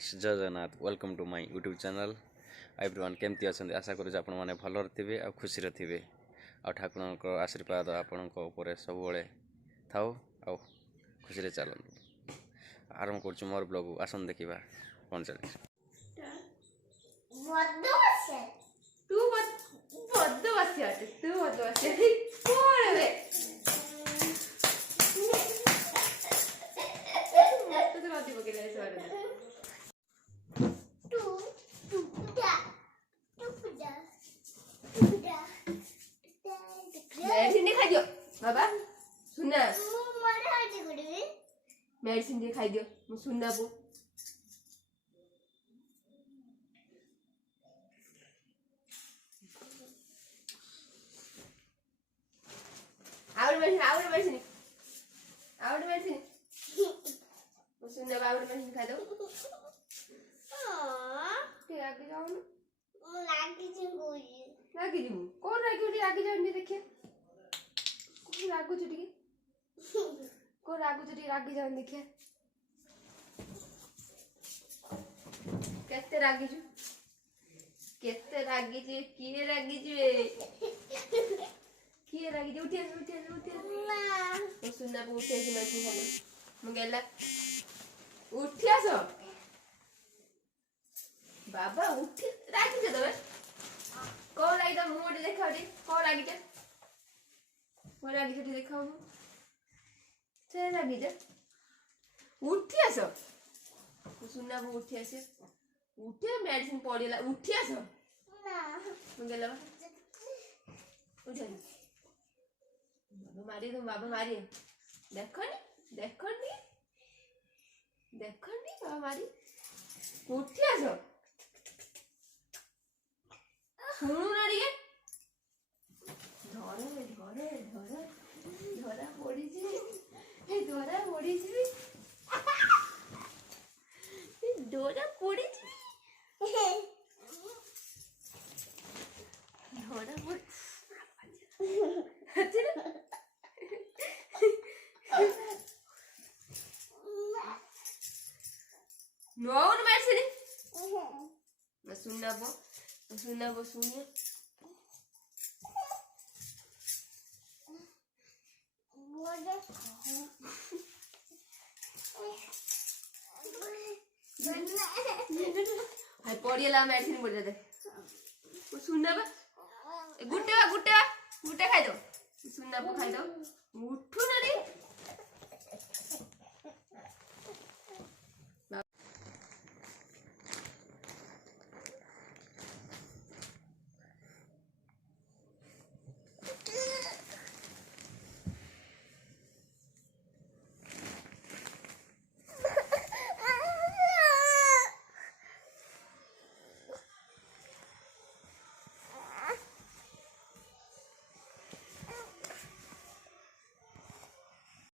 friends जय Jagannath welcome to my YouTube channel everyone केमती अच्छा आशा करूँ आपण मैंने भलर थे आ खुशी थे आ ठाकुर आशीर्वाद आपण सब थाओ आ खुशी चलते आरंभ कर मोर ब्लॉग आसन देखा कौन चलती मेडिसिन खाई दियो बाबा सुना मेडिसिन खाई दियो मु सुना बो आउट मेडिसिन मु सुना आउट मेडिसिन खाई दो ठीक आगे जाओ ना लागी जीवु कोन लागी आगे जाओ नहीं देखिए रागु चुटी को रागु चुटी रागी जान देखिए केते रागी छु किए रागी छु उठे ना सुनना को उठे कि नहीं खाना मंगेला उठिया सो बाबा उठ रागी छ तबे को लागि त मोटे देखाडी को लागि छ वो रागी छुटी देखाओ चल रागी जा उठी आसो सुनना वो उठी आसे उठे मेडिसिन पड़ेला उठी आसो ना मंगेला उठे बाबा मारी देखनी बाबा मारी उठी आसो सुनु ना रे धरा पड़ी धरा पड़ी नौन मेडिसिन सुनना वो सुनिए हाय पड़ियला मेडिसिन बोल दे वो सुनना बा गुट्टे खाई दो सुनना वो खाई दो उठू ना रे